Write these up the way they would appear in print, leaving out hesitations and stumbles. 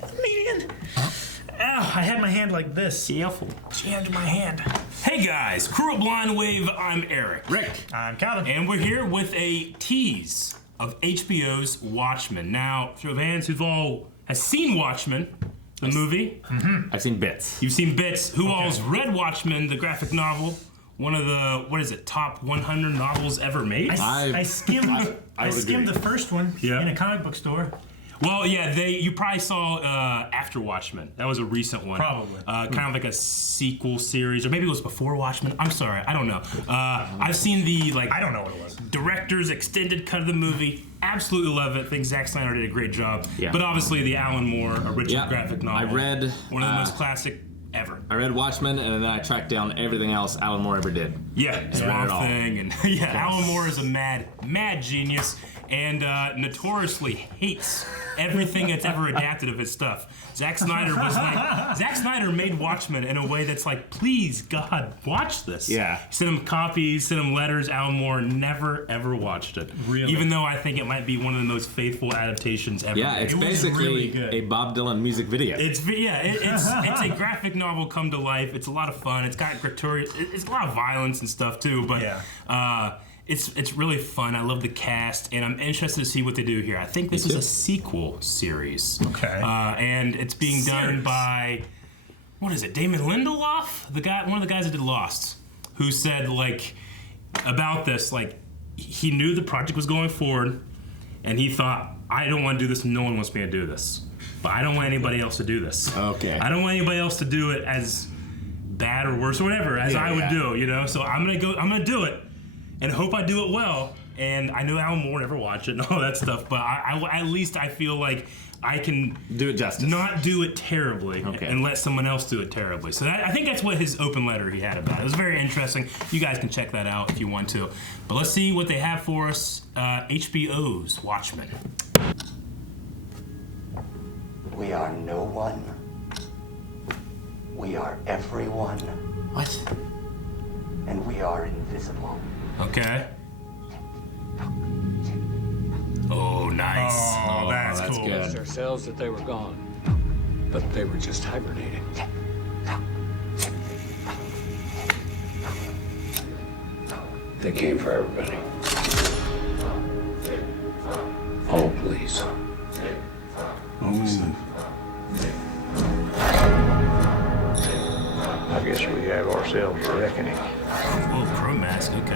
Comedian. Ow, I had my hand like this. Careful. Jammed my hand. Hey guys, Kuro Blind Wave, I'm Eric. Rick. I'm Calvin. And we're here with a tease of HBO's Watchmen. Now, for the fans has seen Watchmen, the movie. Mm-hmm. I've seen bits. You've seen bits. Who all's read Watchmen, the graphic novel? One of the, top 100 novels ever made? I skimmed the first one in a comic book store. Well, yeah, you probably saw After Watchmen. That was a recent one. Probably. Kind of like a sequel series, or maybe it was before Watchmen. I'm sorry, I don't know. I've seen the, I don't know what it was. Director's extended cut of the movie. Absolutely love it. Think Zack Snyder did a great job. Yeah. But obviously the Alan Moore original graphic novel. I read... one of the most classic ever. I read Watchmen, and then I tracked down everything else Alan Moore ever did. Yeah, Swamp Thing, and Alan Moore is a mad genius, and notoriously hates everything that's ever adapted of his stuff. Zack Snyder made Watchmen in a way that's like, please, God, watch this. Yeah. Sent him copies, sent him letters. Alan Moore never, ever watched it. Really? Even though I think it might be one of the most faithful adaptations ever. Yeah, it's basically really a Bob Dylan music video. It's a graphic novel come to life. It's a lot of fun. It's got it's a lot of violence and stuff too, but it's really fun. I love the cast, and I'm interested to see what they do here. I think this is a sequel series. Okay. And it's being done by, what is it, Damon Lindelof? One of the guys that did Lost, who said, about this, he knew the project was going forward, and he thought, I don't want to do this, no one wants me to do this. But I don't want anybody else to do this. Okay. I don't want anybody else to do it as bad or worse or whatever as I would do, So I'm gonna do it, and hope I do it well. And I know Alan Moore never watched it and all that stuff, but at least I feel like I can do it justice. Not do it terribly, and let someone else do it terribly. So I think that's what his open letter he had about it. It was very interesting. You guys can check that out if you want to. But let's see what they have for us. HBO's Watchmen. We are no one. We are everyone. What? And we are invisible. Okay. Oh, nice. Oh, that's cool. Good. Convinced ourselves that they were gone, but they were just hibernating. They came for everybody. Oh, please. I guess we have ourselves a reckoning. Oh, Crow Mask, okay.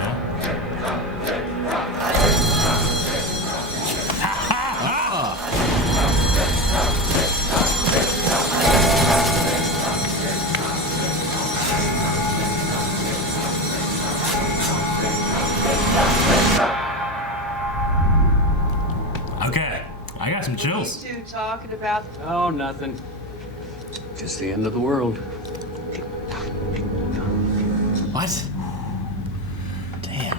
Okay, I got some chills. You two talking about Oh, nothing. Just the end of the world. What? Damn.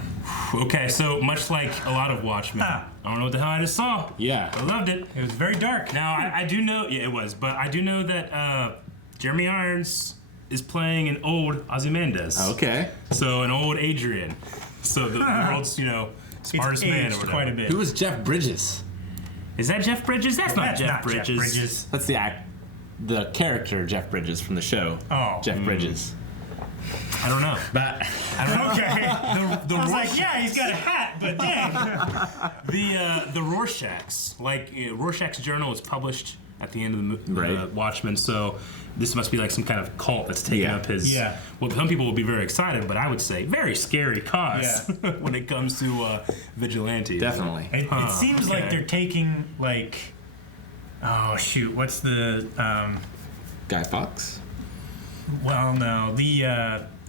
Okay, so much like a lot of Watchmen, I don't know what the hell I just saw. Yeah. I loved it. It was very dark. Now, I do know, it was, but I do know that Jeremy Irons is playing an old Ozymandias. Okay. So an old Adrian. So the world's, smartest man or aged whatever. quite a bit. Who was Jeff Bridges? Is that Jeff Bridges? That's not Jeff not Bridges. Jeff Bridges. That's the character Jeff Bridges from the show. Oh. Jeff Bridges. I don't know. But I don't know. Okay. The I was Rorschach- like, yeah, he's got a hat, but dang. the Rorschachs, Rorschach's journal is published at the end of the Right. Watchmen, so this must be like some kind of cult that's taking up his. Yeah. Well, some people will be very excited, but I would say very scary cause Yeah. when it comes to vigilantes. definitely. It seems like okay. they're taking oh shoot, what's the Guy Fawkes? well no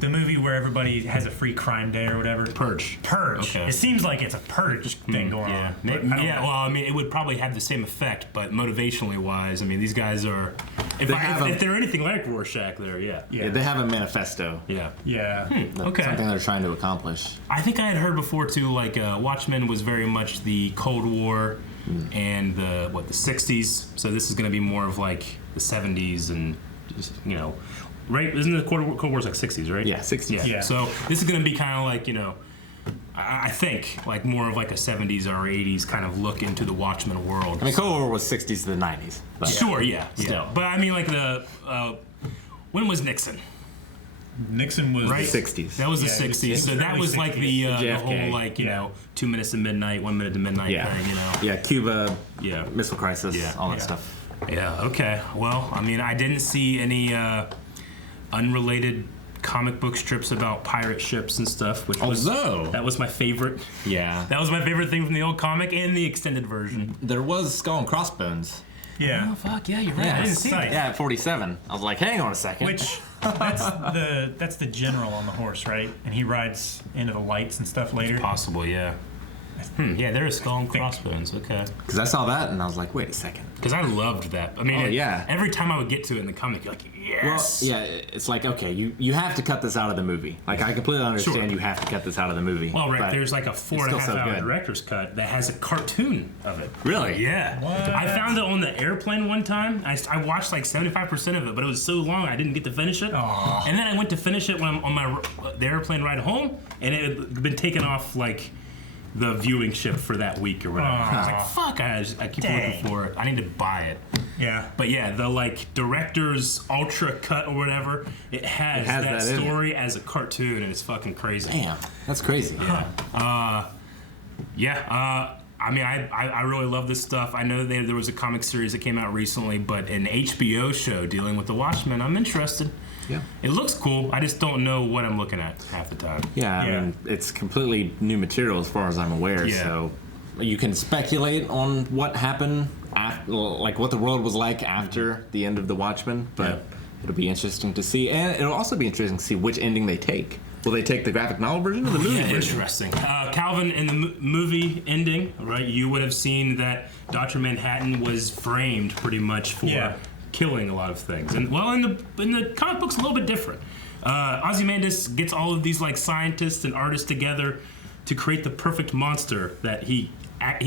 the movie where everybody has a free crime day or whatever. Purge. Okay. It seems like it's a purge thing going Yeah. on. but I don't know. Well, I mean, it would probably have the same effect, but motivationally wise, I mean, these guys are. If they're anything like Rorschach, Yeah. They have a manifesto. Yeah. Yeah. Okay. Something they're trying to accomplish. I think I had heard before too, Watchmen was very much the Cold War and the 60s. So this is going to be more of the 70s and just right? Isn't the Cold War's 60s, right? Yeah, 60s. Yeah. Yeah. So this is going to be kind of I think like more of like a 70s or 80s kind of look into the Watchmen world. I mean, Cold War was 60s to the 90s. But Sure, yeah. Still. But I mean, like when was Nixon? Nixon was Right. 60s. That was the Yeah, 60s. So it's that was like the JFK. whole like you know 2 minutes to midnight, 1 minute to midnight Yeah. thing. You know. Yeah, Cuba, Yeah. missile crisis, Yeah. all that Yeah. stuff. Yeah. Okay. Well, I mean, I didn't see any unrelated comic book strips about pirate ships and stuff, which was Although- that was my favorite. Yeah. That was my favorite thing from the old comic and the extended version. There was Skull and Crossbones. Yeah. Oh fuck yeah, you're right. I didn't see sight. that. Yeah, at 47. I was like, hang on a second. Which that's the general on the horse, right? And he rides into the lights and stuff later. Possible, yeah. Yeah, there is Skull and Crossbones. Okay. Because I saw that and I was like, wait a second. Because I loved that. I mean, Oh, yeah. every time I would get to it in the comic, you're like, yes. Well, yeah, it's like, okay, you have to cut this out of the movie. Like, I completely understand Sure. you have to cut this out of the movie. Well, right, but there's like a still 4.5 so hour good. director's cut that has a cartoon of it. Really? Yeah. What? I found it on the airplane one time. I watched like 75% of it, but it was so long I didn't get to finish it. Aw. And then I went to finish it when I'm on the airplane ride home, and it had been taken off like the viewing ship for that week or whatever. I was like, fuck, I keep Dang. looking for it. I need to buy it. Yeah. But yeah, the like director's ultra cut or whatever, it has that that in it. story as a cartoon, and it's fucking crazy. Damn, that's crazy. I mean, I really love this stuff. I know there was a comic series that came out recently, but an HBO show dealing with the Watchmen, I'm interested. Yeah. It looks cool. I just don't know what I'm looking at half the time. Yeah, I Yeah. mean, it's completely new material as far as I'm aware, Yeah. so you can speculate on what happened, like what the world was like after the end of The Watchmen, but Yeah. it'll be interesting to see, and it'll also be interesting to see which ending they take. Will they take the graphic novel version or the movie Yeah, version? interesting. Calvin, in the movie ending, right, you would have seen that Dr. Manhattan was framed pretty much for Yeah. killing a lot of things. And well, in the comic books, a little bit different. Ozymandias gets all of these like scientists and artists together to create the perfect monster that he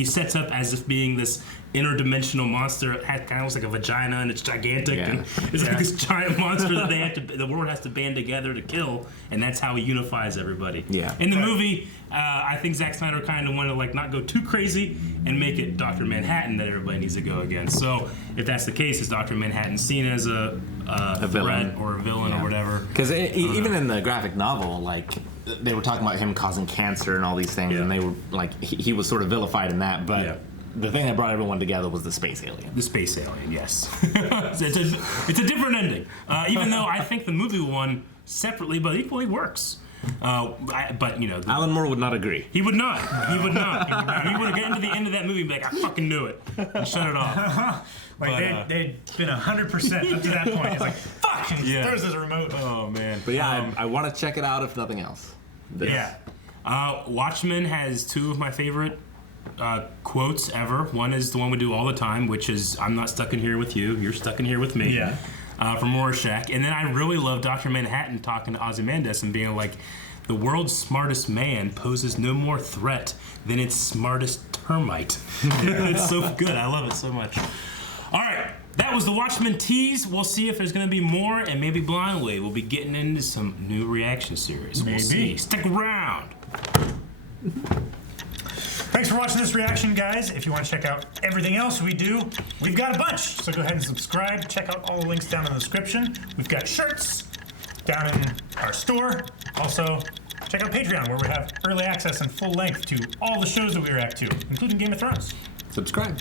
sets up as if being this interdimensional monster. It kind of looks like a vagina and it's gigantic, Yeah. and it's like this giant monster that the world has to band together to kill, and that's how he unifies everybody. Yeah. In the movie, I think Zack Snyder kind of wanted to like not go too crazy and make it Dr. Manhattan that everybody needs to go against. So if that's the case, is Dr. Manhattan seen as a threat villain. or a villain Yeah. or whatever? Because even in the graphic novel, like they were talking about him causing cancer and all these things, Yeah. and they were like he was sort of vilified in that. But Yeah. the thing that brought everyone together was the space alien. The space alien, yes. it's a different ending. Even though I think the movie one separately but equally works. But you know, Alan Moore would not agree. he would not. He would not. He would have gotten to the end of that movie and be like, I fucking knew it, and shut it off. Like But, they'd been 100% up to that point. It's like, fuck, and he Yeah. throws his remote. Oh man. But yeah, I want to check it out if nothing else. Yeah. Watchmen has two of my favorite quotes ever. One is the one we do all the time, which is "I'm not stuck in here with you. You're stuck in here with me." Yeah. From Rorschach, and then I really love Dr. Manhattan talking to Ozymandias and being like, "The world's smartest man poses no more threat than its smartest termite." It's so good. I love it so much. All right. That was the Watchmen tease. We'll see if there's going to be more, and maybe blindly we'll be getting into some new reaction series. We'll Maybe. see. Stick around. Thanks for watching this reaction, guys. If you want to check out everything else we do, we've got a bunch. So go ahead and subscribe. Check out all the links down in the description. We've got shirts down in our store. Also, check out Patreon, where we have early access and full length to all the shows that we react to, including Game of Thrones. Subscribe.